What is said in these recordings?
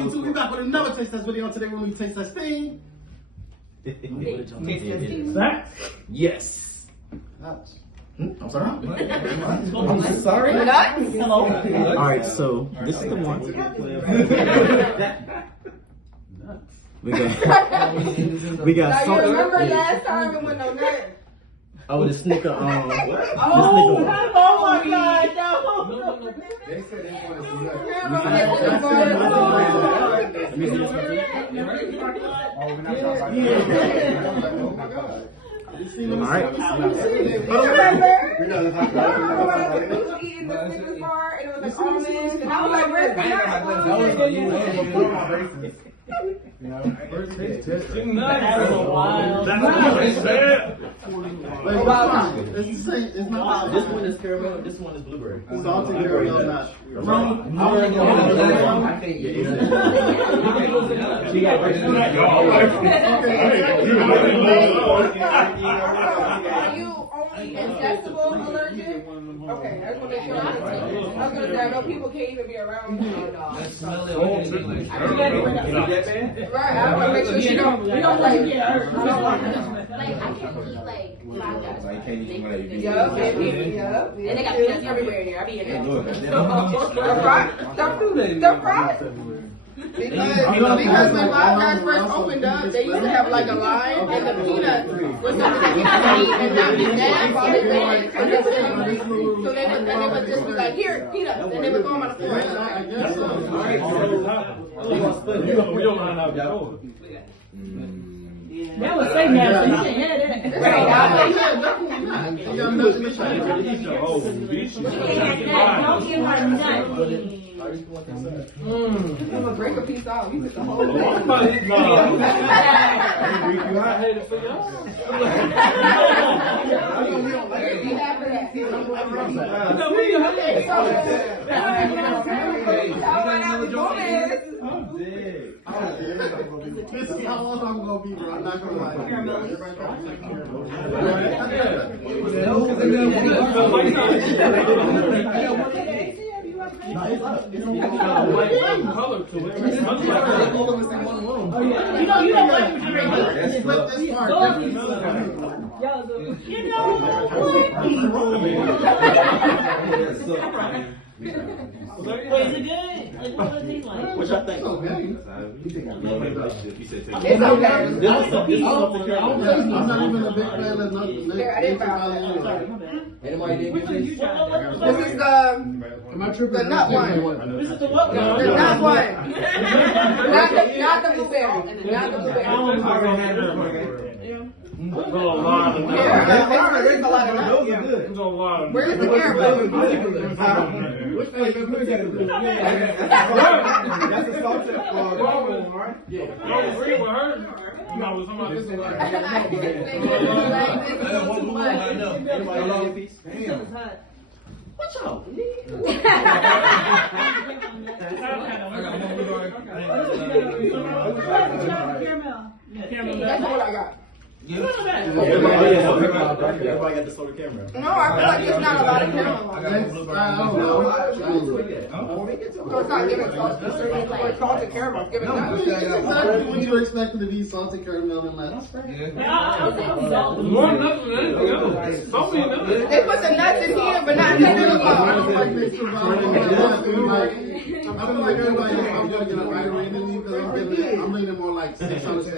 YouTube, we back with another Taste Test video. Today we're going to taste test thing. Yes. I'm sorry. I'm sorry. Hello. Alright, so this is the one. We got now salt. you remember last time it went on that? Oh, the Snicker, Oh my God, no. They said they wanted to Alright. Eating the Snickers bar and it was like almonds and I was like, where's the It's not. This one is caramel, this one is blueberry. Salted caramel nut. Are you only ingestible allergic? Okay, I just want to make sure. I was going to say, I know people can't even be around you. Right, I want to make sure you don't like get hurt. Like, I can't eat like five guys. Yup. And they got peanuts everywhere here. I be in there. They're fried. Because when Five Guys first opened up, they used to have like a line, and the peanuts was something that people could eat and not be mad while they were so they would just be like, here, peanuts, and they would throw them on the floor. We don't run out of That was so nasty. You should have Don't give her nothing. I'm gonna break a piece off. You took the whole thing. I hate it for y'all. This is how long I'm gonna be, bro. I'm not gonna lie. Which I think. It's okay. I'm not even a big fan of nothing. Here, I didn't buy Anybody did get this? This is the nut one. This is the what? The nut one. Not the blueberry. Not the blueberry. There's a lot of There's a lot of nuts. There's a lot of Where's the caramel? That's a salted caramel, right? Don't agree with her. No, it was somebody else. What y'all? That's what I got. Everybody got the soda caramel. No, I feel like there's not a lot of caramel on it. So it's not giving salted. It's salted caramel. It's giving nuts. It's exactly what you expected to be salted caramel and nuts. More nuts than anything else. So many nuts. They put the nuts in here, but not in the I feel like everybody else, I'm gonna get a higher rating because I'm leaning more like 6 out of 10.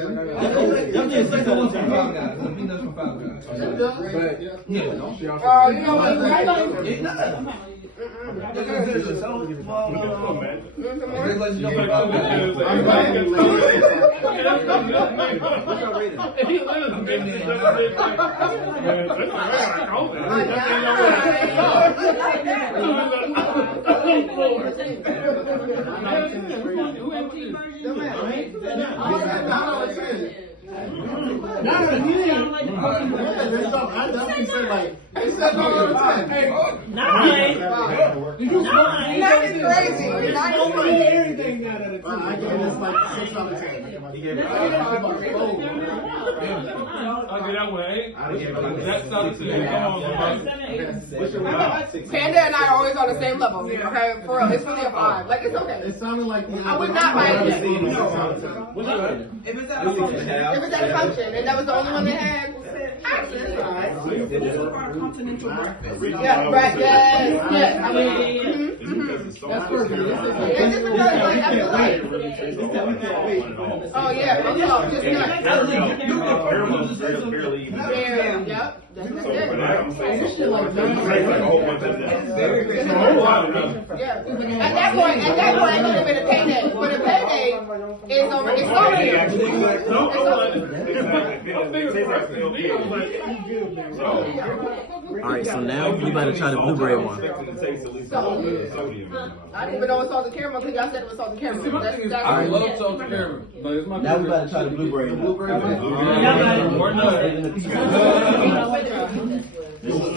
You know what? That is crazy. I gave this like 6 out of 10. He gave it I'll get that one 8. That's solid to the Panda and I are always on the same level. Okay, for real, it's really a 5. Like it's okay. It sounded like I would not mind it. What's your rating? If it's at a function, and that was the only one they had. Actually, it's alright. Yeah, right. Yes. I mean, that's perfect. It's just because, like, I feel like. Oh yeah, I'm soft, just nuts. Barely, yep. That's it. This shit like Yeah. At that point, it could have been a payday. But a payday is over. It's over here. Alright, so now we about to try the blueberry one. I didn't even know it was salted caramel because y'all said it was salted caramel. That's I love salted caramel. Like, it's my Now we about to try the blueberry one.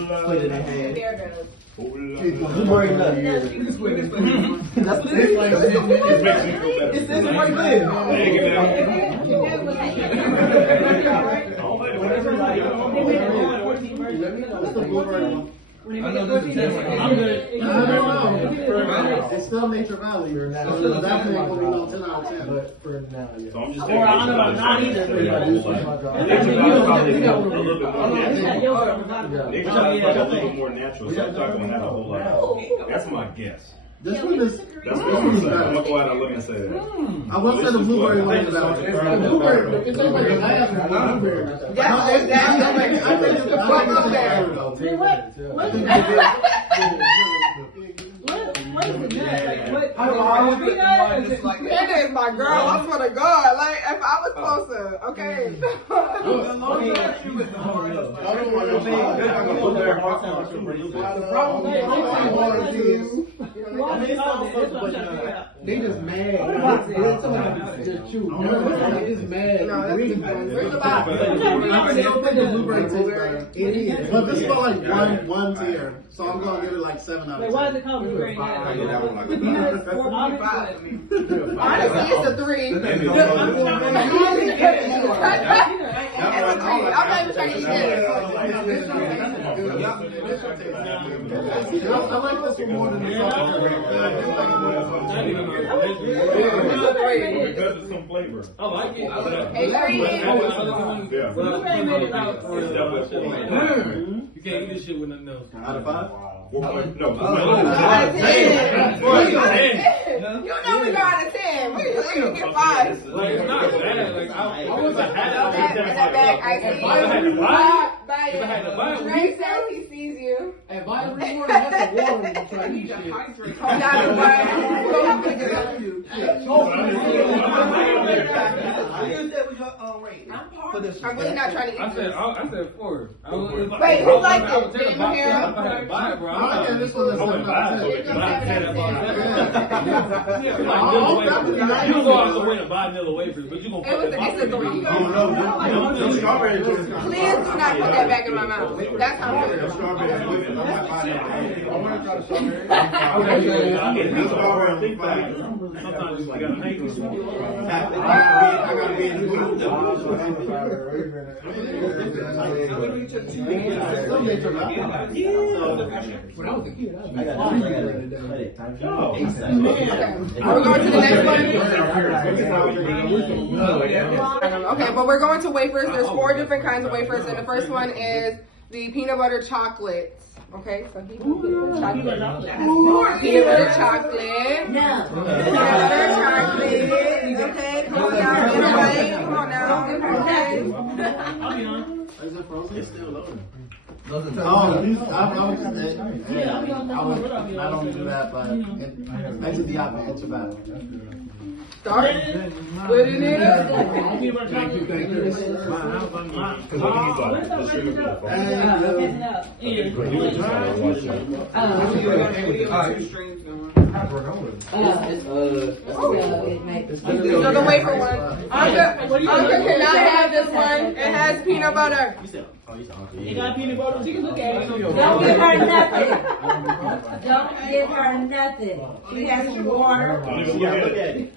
Split it in half. Blueberry nut. That's what it is. It says it right I'm good. It's still Nature Valley. So definitely will be no 10 out of 10. But for now, yeah. Or I don't know, not either. More natural, so I'm not going to have a whole lot. That's my guess. This one is. That's what I'm saying. I'm gonna go out and look and say that. I went to the blueberry one about it. The blueberry, it tastes like a glass of blueberry. That's exactly. I think it's the fuck up there. Panda is my girl. I swear to God. Like, if I was supposed to, okay. They just mad. Just chew. They just mad. Where's the box? I still think the blueberry tastes better. It is. But this felt like one tier. So I'm going to give it like 7 out of 10. Why is it called blueberry? Honestly, it's a 3. It's a 3. I'm not even trying to eat this. I like this one more than the other. Because it's some flavor. I like it. Hey, Yeah. Blueberry made it out for It's it. definitely You can't eat this shit with nothing else. Out of 5? no. Out of 10. You know we go out of 10. We get 5. Like, it's not bad. Like, I was a hat. That bag, I see you. Buy it. Trey says he sees you. If I really want to have the water, I'm trying to eat shit. Come down and buy it. I'm really not trying to I eat this. said 4. Wait, who liked it? Did you hear him? I had to buy it, bro. I like this one that's 7 out of 10. You go out the way to buy vanilla wafers, but you gonna put that It's a 3. Please do not put that back in my mouth. That's how I'm feeling. Sometimes you gotta make it. Are we going to the next one? Okay, but we're going to wafers. There's 4 different kinds of wafers, and the first one is the peanut butter chocolate. Okay, so he peanut butter chocolate. Peanut butter chocolate. No. Peanut butter chocolate. Okay, come on now, get away. Come on now. Okay. Is it frozen? It's still loading. I don't do that, but it's the opposite battle. Start. Put it in. Thank you. So the wafer one. Uncle cannot have this one. It has peanut butter. You got peanut butter? She can look at it. Don't give her nothing. Don't give her nothing. She has some water. Don't even look at it.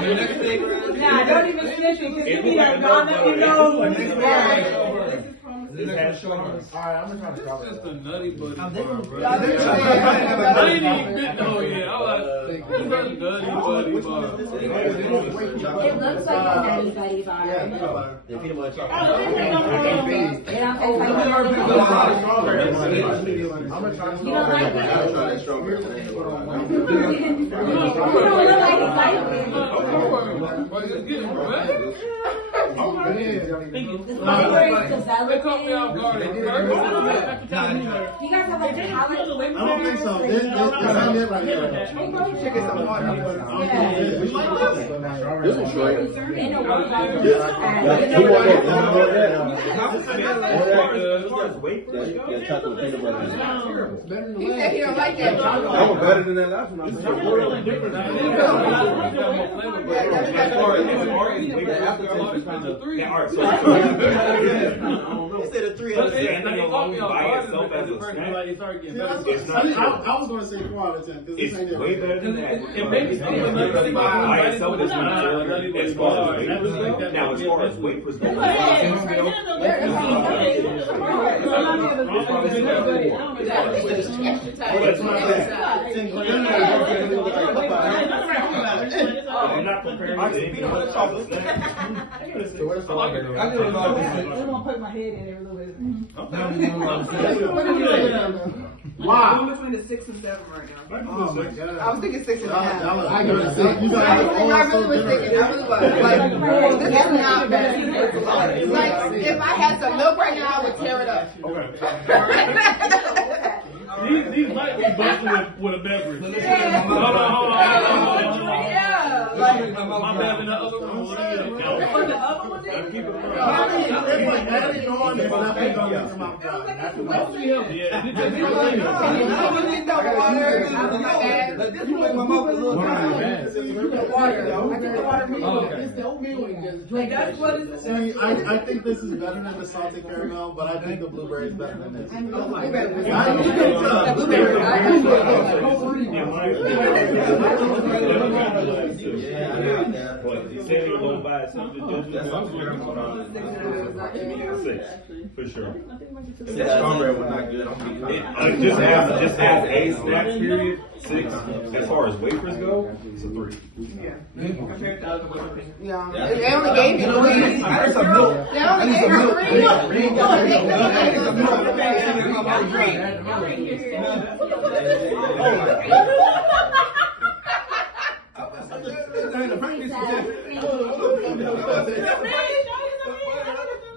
Nah, don't even sniff it, because It you be look like, like no, a you know. It has strawberries. Alright, I'm gonna try to stop Just it. a nutty buddy bar, bro. Y'all do I say- ain't even been though yet. I'm like, what's a nutty buddy bar? It looks like a nutty buddy bar. Yeah, peanut butter. Yeah, peanut butter chocolate. It don't taste like I'm a gonna try nutty strawberry. You don't like it? I tried that strawberry. You don't look like it's like the strawberries They caught me off developing. guard. You guys have like a palate? I don't think so. This ain't it right here. Chicken some water. You like this? This one's short. In a way. Yeah, chocolate peanut butter. He said he don't like that. That was better than that last one. It's really different. Instead of 3 But out of 10. I was going to say 4 out of 10 because this It's ain't it. way better than that. It makes sense. By itself, it's not as far as wafers go. Now, as far as wafers go, Extra tight. That's not bad. Extra I'm not comparing it to anything else. So where's the strawberry? I'm gonna put my head in there a little bit. Wow. Between the 6 and 7 right now. Oh my God. I was thinking 6 and a half. I give it a 6. You I really was thinking, I really was. Like, this is not bad. Like, if I had some milk right now, I would tear it up. These might be busted with a beverage. Hold Yeah. on. Yeah. Like, My bad in the other room. Keep it real. It's like adding on and nothing going to come out dry. That's what I'm saying. Yeah, I'm gonna get that water. I'm not bad. You make my mouth a little Water. I dry. get the water. It's the oatmeal again. Like, that's what it's. See, I think this is better than the salted caramel, but I think the blueberry is better than this. The blueberry. But say you go by something for sure. That strawberry was not good. Just as a snack period, 6. As far as wafers go, it's a 3. Yeah. They only gave you 3. That's a milk. They only gave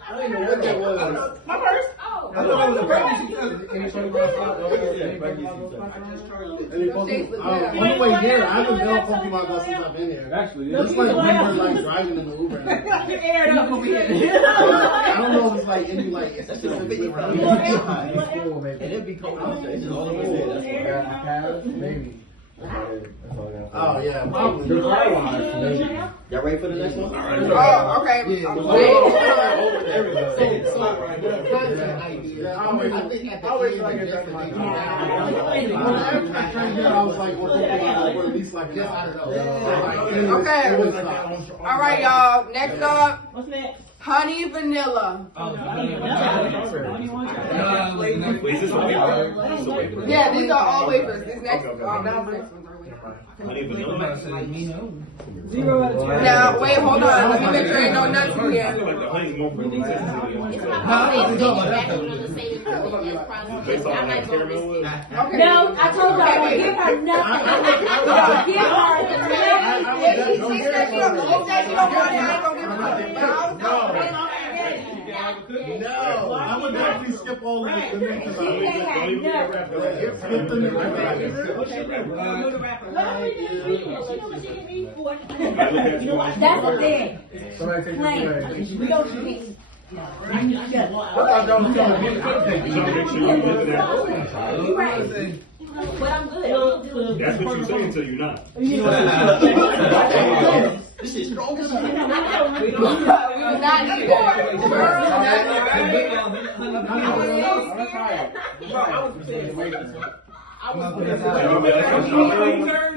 I didn't know what that was. My purse. I thought that was a pregnancy test. On the way here, I haven't been on Pokemon Go since I've been here. Actually, It's like we were like driving in the Uber. Air up over here. I don't know if it's like any like specific around. And it'd be cold. It's just all the way there. Maybe. Oh yeah, probably. Y'all ready for the next one? Oh, okay. I was like, well, at least like this. I don't know. Okay. All right, y'all. Next up, What's next? honey vanilla. Wait, is this a wafer? Yeah, these are all wafers. This next, Okay. now this next one's our wafer. Honey vanilla? 0 out of 10. Now, wait, hold on. Let me make sure ain't no nuts in I here. feel like the honey's more consistency. It's not always manufactured on the same process. Based on I'm that not going caramel to was? Okay. No, I told her I would give her nothing. I would give her the If she said she don't want it, I ain't gonna give her nothing. But I was No, I would definitely skip all of the She can't have nothing. Skip the new That's the thing. Somebody take Plain. this away. We don't mix. I thought y'all was telling me to cook You gotta make sure you're looking at it. You're right. But I'm good. That's what you say until you're not. This is strong as not need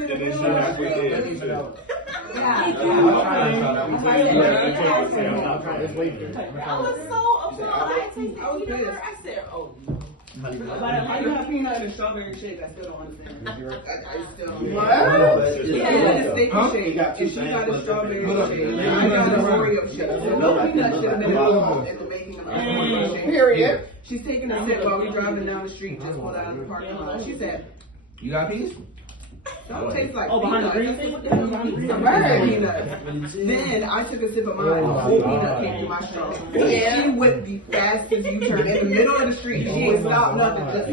And then she halfway there. I was so appalled. I tasted peanut. I said, oh. But I do have peanut and strawberry shake. I still don't understand. I still don't. What? Yeah, it's a sticky shake. And she got a strawberry shake. I got an Oreo shake. So no peanut should have been involved in the making of the Oreo shake. Period. She's taking a sip while we driving down the street, just pulled out of the parking lot. She said, You got a piece? don't taste like behind the peanut. green What the hell is peanut? Then I took a sip of mine, and the whole peanut came through my straw. Yeah. She went the fastest U-turn in the middle of the street. She ain't stopped nothing. Just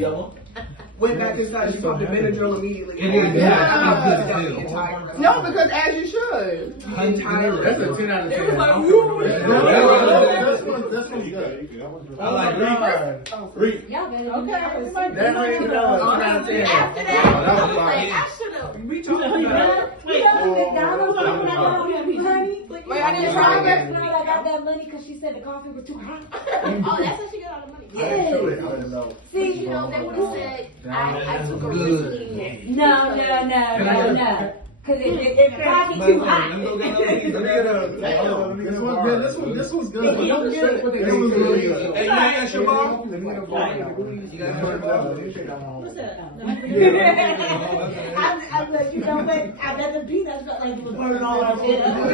went back inside. She pumped the Benadryl immediately. No, because as you should. That's a 10 out of 10. It was like, woo! This one's good. I like Y'all better than Okay, everybody. That rings a bell. 10 out of 10. After that, I was like, I should have. We talking about Wait, I didn't try it. You know, I got that money because she said the coffee was too hot. Oh, that's how she got all the money. Yes. See, you know, they would have said, I took a risk. No. Because if coffee too hot. This one's good. This one's really good. Hey, you ain't got your ball? I'm like, you know what? I bet the peanuts felt like it was burning all our shit up.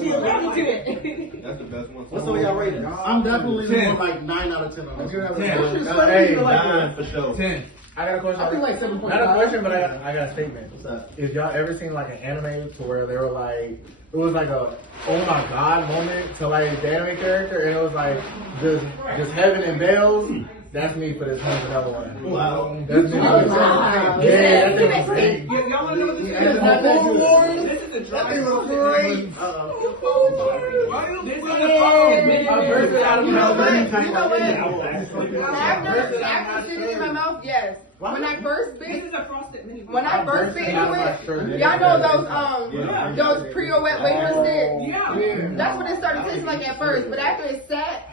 She was ready to it. That's the best one. What's the way y'all rate it? I'm definitely going like 9 out of 10 on this. 10. Hey, 9 for sure. 10. I got a question. I think like 7.5. Not a question, but I got a statement. What's that? If y'all ever seen like an anime to where they were like, it was like a oh my god moment to like the anime character, and it was like just heaven and bells. That's me for this $100 one. Wow. That's me. Wow. Yeah, that thing was great. Y'all want to know what this Yeah, is? that thing was This is the That dry thing was sauce. great. This is the phone. I burst it out of my mouth. You know what? After sitting in my mouth, yes. When I first This bit, is a frosted mini. when I first bit into it, y'all know those Prio-Wet wafers did? Yeah. That's what it started tasting like at first, but after it sat,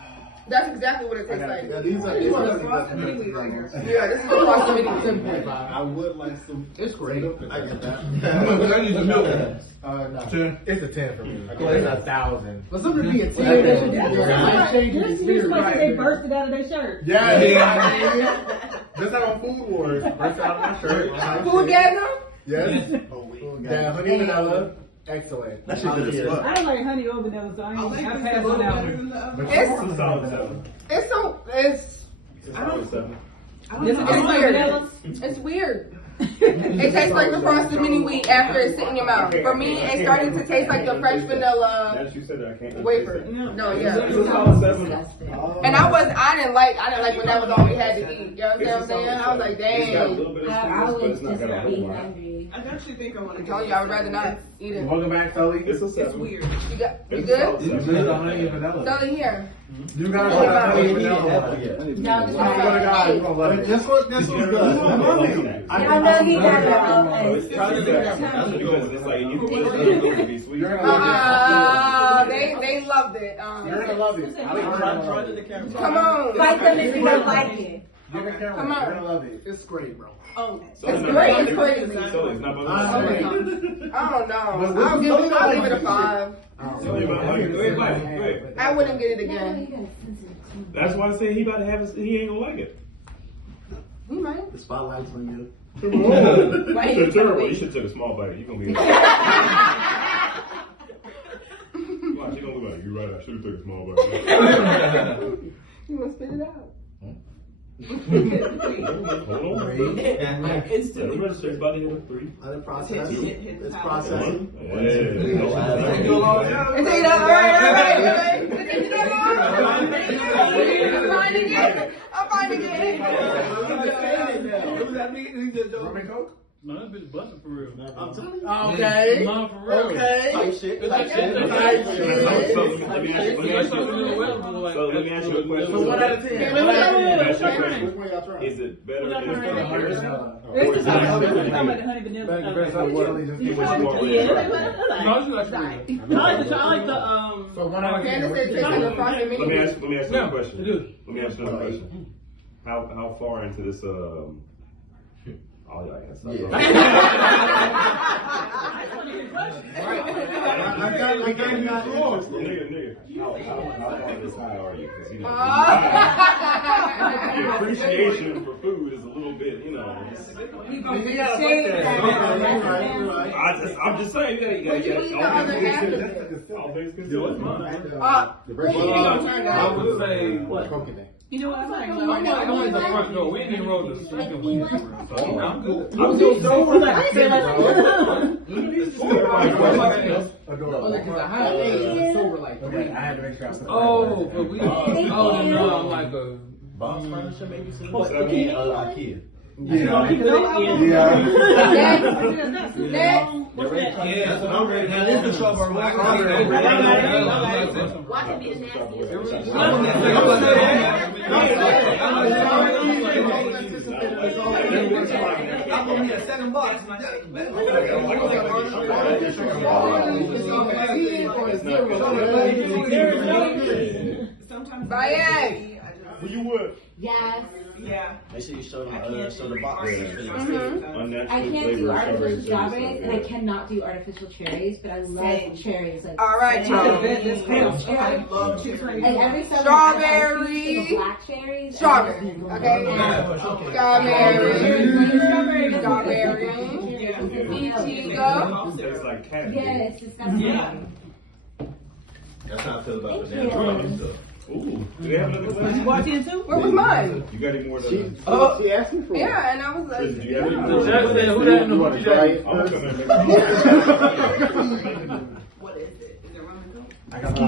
that's exactly what it tastes like. Yeah, these are This is a frosted mini wheat right here. Yeah, this is the frosted mini. 7.5. I would like some. It's great. I get that. I need the milk. No. It's a 10 for me. It's 1,000. But something to be a 10. This like they bursted out of their shirt. Yeah. Just like on Food Wars. Burst out of my shirt. Food gasm? Yes. Yeah, honey vanilla. Excellent. That shit good as fuck. I don't like honey or vanilla, so I pass on that one. It's Solid 7. it's I don't know. This is It's weird. vanilla. it's weird. It tastes like the frosted mini wheat after it's sitting in your mouth. For me, it started to taste like the fresh vanilla As you said, I can't. wafer. No, It's yeah. a solid 7. And I didn't like when that was all we had to eat. You understand what I'm saying? I was like, It's got a dang. little bit of I sweetness, was but it's just not got a be whole lot. hungry. I actually think I want to I told you I would rather not eat it. Welcome back, Sully. It's a It's 7. weird. You It's a good? solid You 7. made the honey and vanilla. Sully here. You gotta try the honey and vanilla one. Y'all Oh my god, you're gonna love it. This one's good. know he got Oh, it's it. probably because it's like you put it in to be sweet. You're gonna love They loved it. it. You're gonna love it. Come on. Fight them if you don't like it. Give it camera. Come on. You're gonna love it. It's great, bro. Oh, So It's not great, about it's it. crazy. So it's not about I it. I don't know. But I'll give it a 5. So you about to like it. Go ahead. I wouldn't get it again. That's why I say he about to have. He ain't gonna like it. You might. The spotlight's on you. It's terrible. You should have took a small bite. You gonna be. Watch, you gonna be like, you're right. I should have took a small bite. You want to spit it out? Hold on. instantly. It's about to hit a 3. Let it process. Hit the It's top. processing. Yeah. Is it all right? Continue that long. I'm finding it. Rum and Coke? Man, that bitch busting for real. I'm telling you. Okay. Mom, for real. Okay. Tight shit. Tight shit. So let me ask you a question. So So let me ask you a question. So 1 out of 10. Yeah, Let me ask you a question. Which one y'all trying? Is it better than Harrison? This is talking about the honey vanilla. I like the So 1 out of 10. Candace said it tastes like a frosted Let me mini. ask you a question. it is. Let me ask you another question. How far into this Oh, y'all can't stop. Nigga. How high are you? 'Cause, you know, the appreciation for food is a little bit, you know. I'm just saying, you gotta all things considered. I would say what? You know what I'm saying? I went to the front door. We didn't even roll the second one. So I'm good. I'm just so like I said, like, Oh, but we. Oh, no, I'm like a. Box furniture, maybe some. What's that? IKEA. Yeah. Next. Yeah, that's what I'm ready now. This is trouble. Why can be the nastiest? I'm gonna need a second box. sometimes. Diane. You would. Yes. Yeah. Make sure you show the box. I can't do artificial strawberries and I cannot do artificial cherries, but I love cherries. Like, All right, y'all. Like every summer, Strawberry. the black cherries. Strawberry. Okay. Strawberry. Ichigo. It's like cat. Yes, it's not. Yeah. That's how I feel about Thank banana. you. Ooh, do they have another glass? You walked in too? Where was mine? You got any more than She asked me for it. Yeah, and I was like, Did you have any The more? judge said, who that in the You want to try it I'm first? gonna make What is it? Is it rum and coke? I got the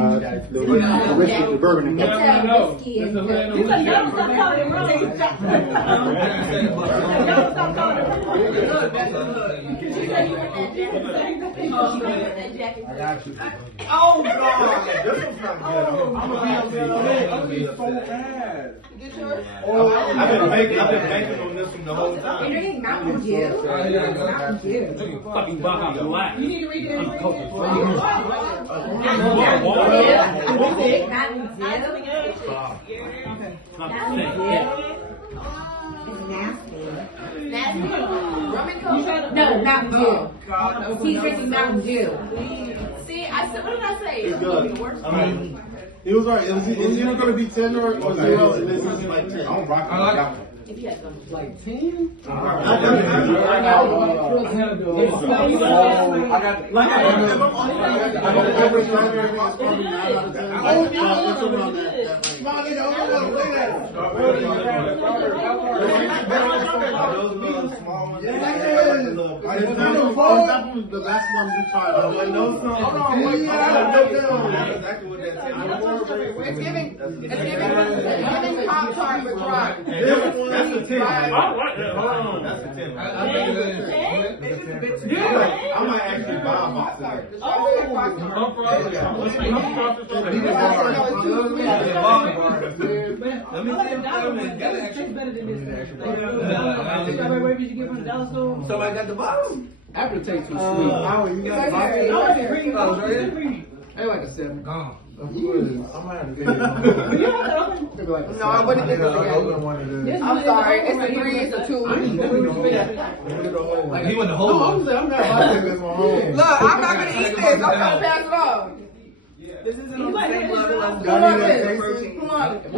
original, the bourbon and It's coke. a whiskey and That's the Coke. You said y'all stop calling it rum. Y'all stop calling it rum. I got you. Oh, God. This one's not good. I'm gonna be so bad. get yours? I've been banking on this one the whole You're time. drinking Mountain Dew? Mountain Dew. fucking box out of black. You need to read it. Mountain Dew? It's nasty. Nasty. Rum and coke? No, Mountain Dew. He's drinking Mountain Dew. See, I said, what did I say? It's good. I mean, it was alright. It was either going to be 10 or 0, and this is like 10. I'm rocking with that one. If you had some. Like 10? I The last one we tried. It's giving Pop-Tart with rock. That's the 10. I like that. That's the 10. I might actually buy a box of that. Let me see somebody got the box. Aftertaste was sweet. You got They like a 7. Gone. I'm gonna have to get it. No, I wouldn't give it again. I'm sorry. It's a 3, it's a 2. Like he went the whole. I'm not like this one home. Look, I'm not gonna eat this. I'm gonna pass it off. This isn't on the same level as Who wants this? Who wants it? I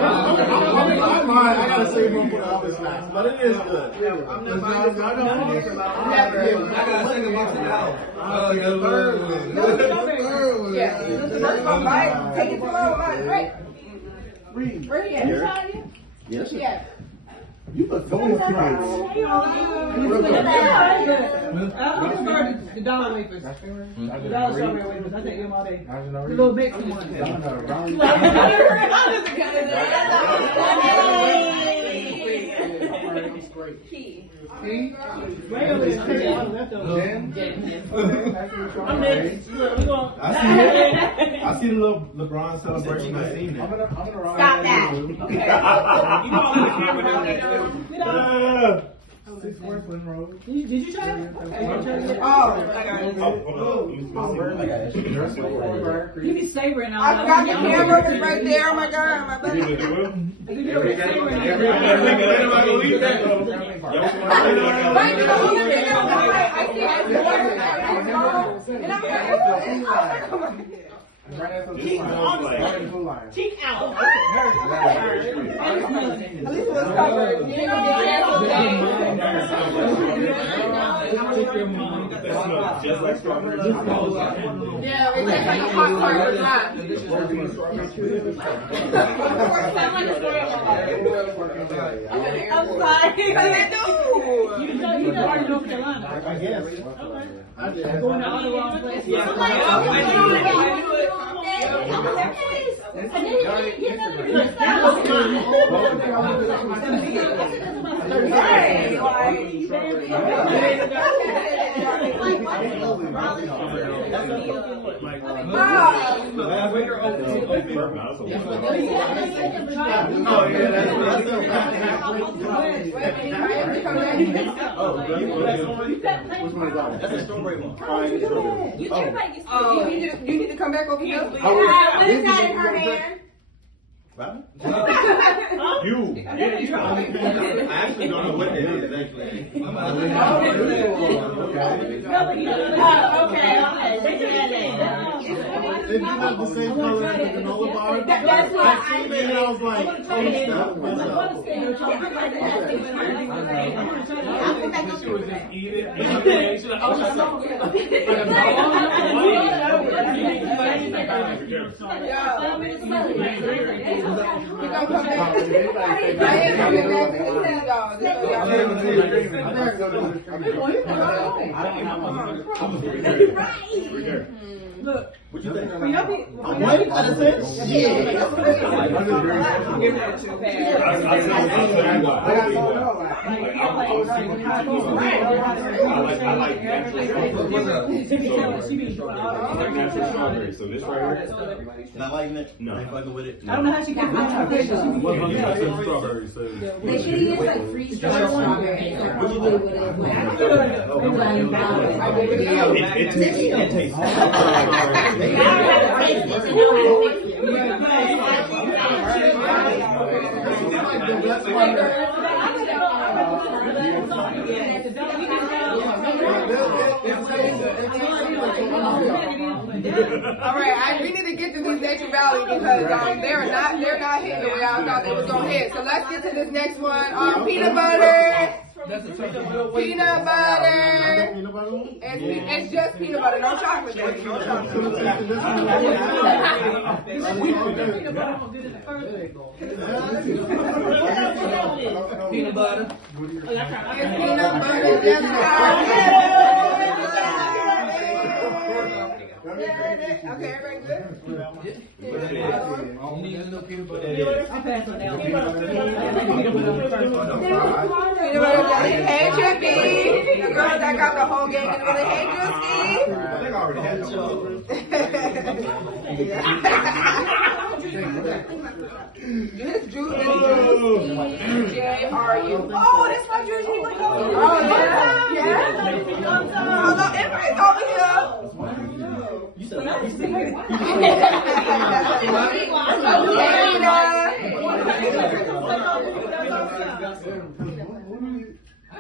gotta save room for the other snacks, but it is good. I'm not buying this. I gotta take a box of that. Oh, yeah, Yeah. The first one, right? Take it slow, right? Right. Right here. Yes. Yeah. You look so nice. the dollar wafers. The dollar strawberry wafers. I take them all day. The little Mexican ones. I see the little LeBron celebration this evening. Stop that. Okay. Did you try it? Oh. You be savoring all I forgot the camera was right there. Oh my God. My bad. Y'all Cheek out. Just like strawberry. Yeah, it tastes like a hot tart with hot. I'm sorry. I do. You know North Carolina. I guess. I did. Going to all the wrong places. Yeah. That's a strawberry one. You need to come back over here. What is that in her hand? Right? You. I actually don't know what that is, actually. Okay. It's not the same color as the granola bar. That's why I And I was like, oh, stop myself. She was just eating. She's like, oh, Look. What you think? I'm waiting for the sense. Yeah. I like natural strawberry. So this right here. Not liking it? No. Ain't fucking with it? I don't know how she got my strawberry. So They should use like 3 strawberries. It tastes. Alright, we need to get to this Nature Valley because they're not hitting the way I thought they was gonna hit. So let's get to this next one. Peanut butter. Peanut butter. It's just peanut butter, no chocolate. No chocolate. peanut butter. It's peanut butter. Okay, everybody good? I passed on that one. Hey, Trippy. The girl that got the whole game is really, hey, Juicy. This Juicy. J-R-U. Oh, that's my Juicy. Oh, yeah. Although everybody's over here. You said I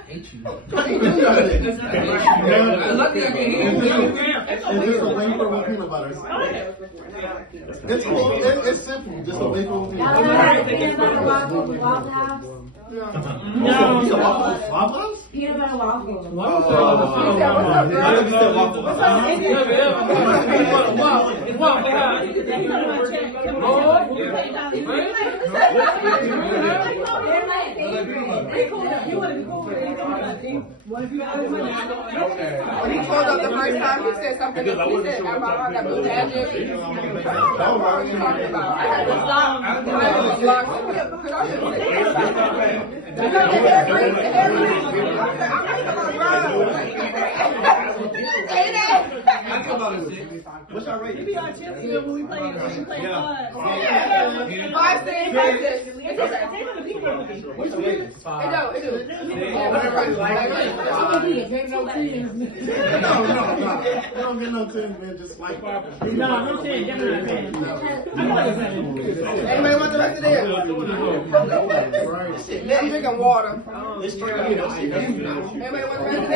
hate you. It's just a wafer with peanut butter. It's simple, just a wafer with peanut butter. Peanut butter waffles with Waffle House? Waffles? Peanut butter waffles. What's up, When he pulled up the first time, he said something. He said, "I'm about that was magic." I don't know what he's talking about. I had to stop. I had to block him because I was what's our rating? We are chips when we play. Five cents. don't get no tins, man. Just like No, no tins. Definitely not tins. Anybody want the rest of this? I'm drinking water. it's straight up. Anybody want the rest of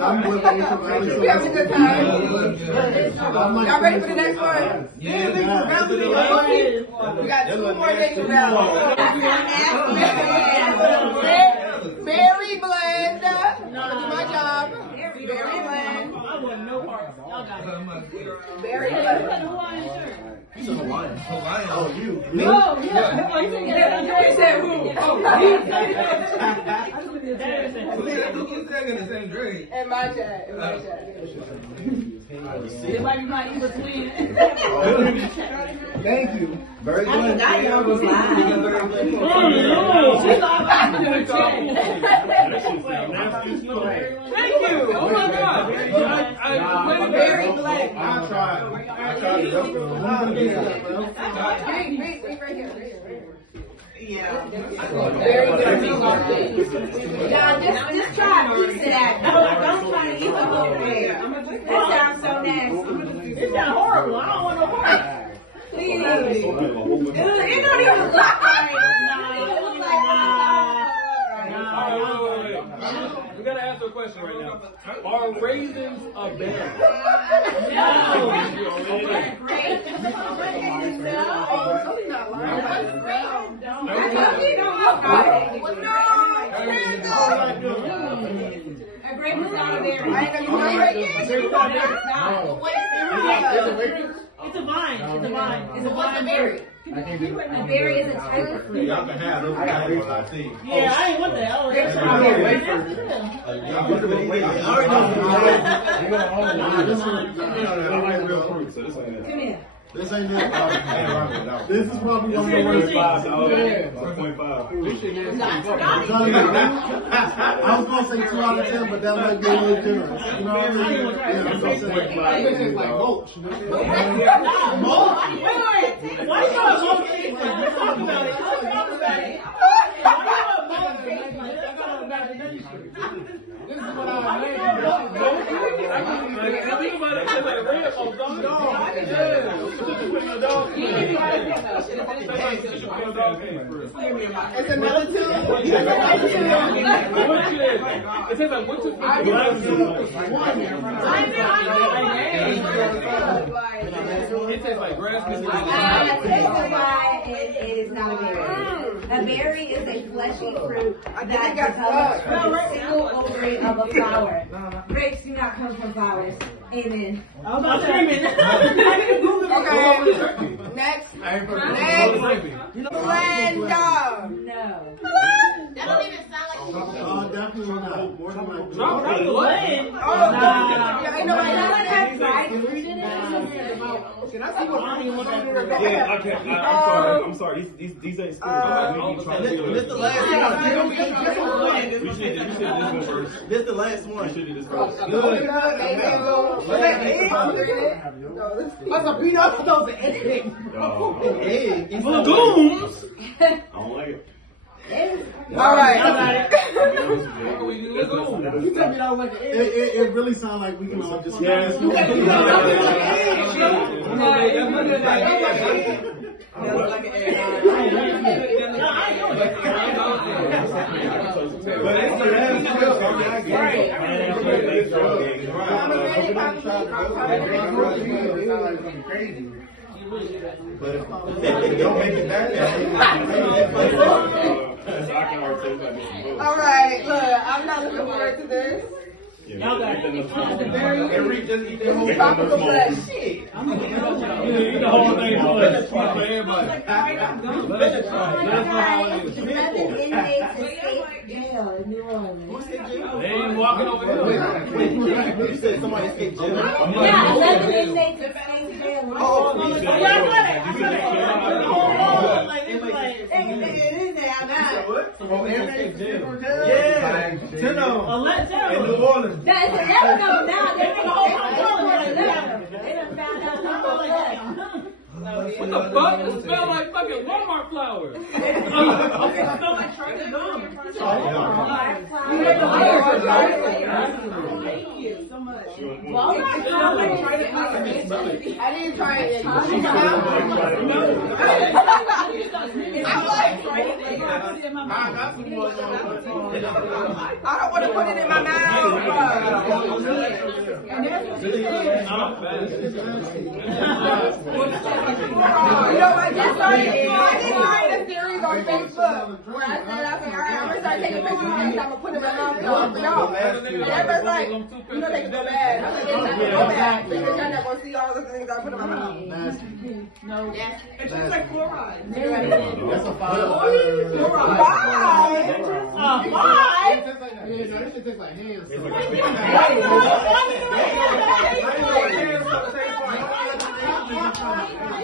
I'm we having a good time. Y'all ready for the next one? Yeah. We got 2 more niggas now. Berry blend. Do my job. Berry blend. I want no parts. Y'all got it. Berry blend. He's a Hawaiian. Hawaiian. Oh, you. No, yeah. Oh, you think that? He said who? And my chat. It might be my in between. Thank you. Very good. Thank you. Oh my God. Very black. I tried. Wait, right here. Yeah. Very good. Now, just try a piece of that. Don't try to eat the whole thing. That sounds so nasty. It sounds horrible. I don't want no parts. Please. It don't even look right. It looks like We gotta ask her a question right now. Are raisins a berry? A grape is not a berry. It's a vine. It's a vine. It's a berry. A berry is a type of fruit. Y'all can have those guys, I think. Yeah, I ain't want that. I was Y'all put the wafers. I already know. Come here. This ain't it. This is probably one of the worst. 1.5. I was gonna say 2 out of 10, but that might be a little generous. You know what I mean? Yeah, I'm gonna say like mulch. Why you talking about it? Talk about it. This is what I made. It's another 2. It says like, what's your It tastes like grass. This is why it is not a berry. A berry is a fleshy fruit that develops from the single ovary of a flower. Grapes do not come from flowers. Amen. Okay. Next. Blend. No. That don't even sound like Definitely not. More than like. ain't nobody That got one has fried fruit in it. Can I see what Yeah, okay. I'm sorry. These ain't spoons. This the last one. We should do this one first. This the last one. We should do this first. That's a peanut. Those are eggs. Egg. I don't like it. All right. It really sounds like we can all just. Don't make it back. All right. Look, I'm not looking forward to this. Y'all got it. Tropical flesh. You eat the whole thing for everybody. Let us know how it is. 11 inmates escaped jail in New Orleans. They ain't walking over here. You said somebody escaped jail. Yeah, 11 inmates escaped jail. It is there. mad. Oh, animated for jail? Yeah. In New Orleans. Now, it's a never know now. They're in the whole country. They done found out who was that. What the fuck? It smells like fucking Walmart flowers. It smells like Charlie gum. Thank you so much. Walmart flowers. I didn't try it yet. I'm like, I don't want to put it in my mouth. You know, I just started a series on Facebook where I said, I'm gonna start taking pictures of things, I'm gonna put it in my mouth and all for y'all. And everybody's like, you know, they can go bad. I'm like, it's not gonna go bad. So you're not gonna see all the things I put in my mouth. No. It tastes like fluoride. That's a 5. Why? It tastes like hands.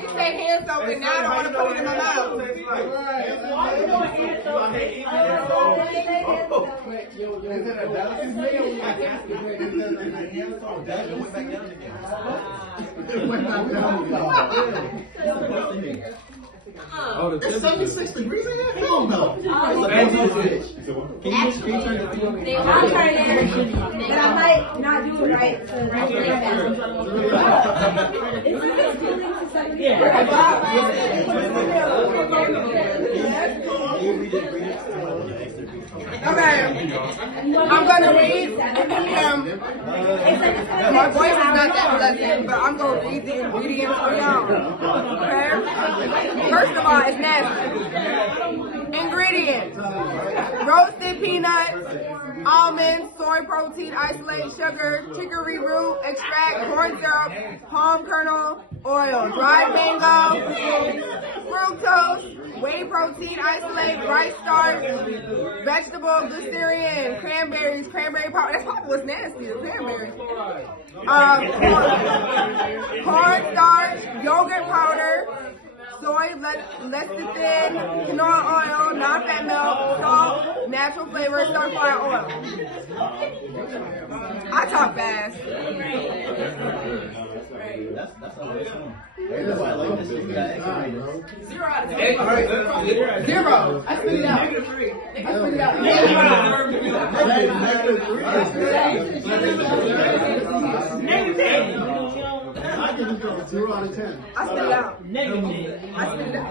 You say hand soap and now I don't want to put it in my mouth. It's 76 degrees in here? Hell no. I'll turn it, but I might not do it right. So that's Okay, I'm gonna read. My voice is not that pleasant, but I'm gonna read the ingredients for y'all. Okay? First of all, it's nasty. Ingredients: roasted peanuts, almonds, soy protein isolate, sugar, chicory root extract, corn syrup, palm kernel oil, dried mango, fructose, whey protein isolate, rice starch, vegetable glycerin, cranberries, cranberry powder. That's probably what's nasty, the cranberries. Corn starch, yogurt powder, soy lecithin, canola oil, non-fat milk, salt, natural flavor, sunflower oil. I talk fast. That's why I like this. 0 out of 10. 0. I spit it out. I spit it out. I give this girl 0 out of 10. I spit it out. Negative. I spit it out.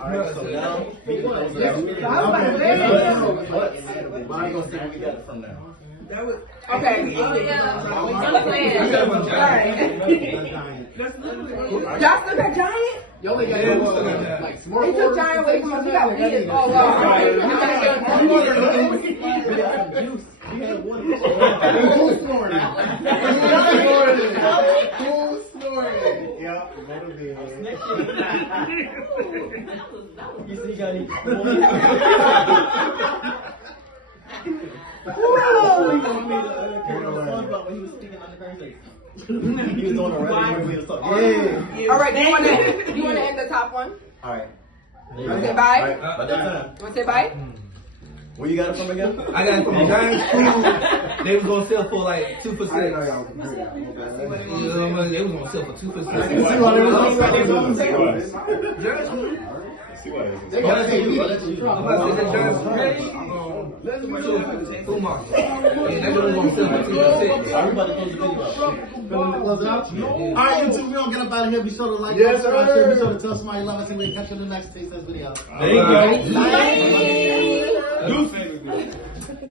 Alright, so now we got it from now. Okay. Y'all still got giant? You only got like small They took giant away from us. We got to eat it all up. Who's snoring? Who's snoring? Yep, that'll be it. You see, you got it. When he was speaking on the conversation. He was doing a right. Yeah. All right, you want to end the top one? All right. You want to say bye? By that time. You want to say bye? Where you got it from again? I got it from Giant Food. They was gonna sell for like 2%. They was gonna sell for 2%. They gotta take me. Food market. Yeah, that's what gonna sell for 2%. Everybody close the video. Close it out? Alright, YouTube, we don't get up out of here. Be sure to like, Yes, subscribe, sir. be sure to tell somebody you love us, and we'll catch you in the next Taste Test video. There you go. Bye. Deuce.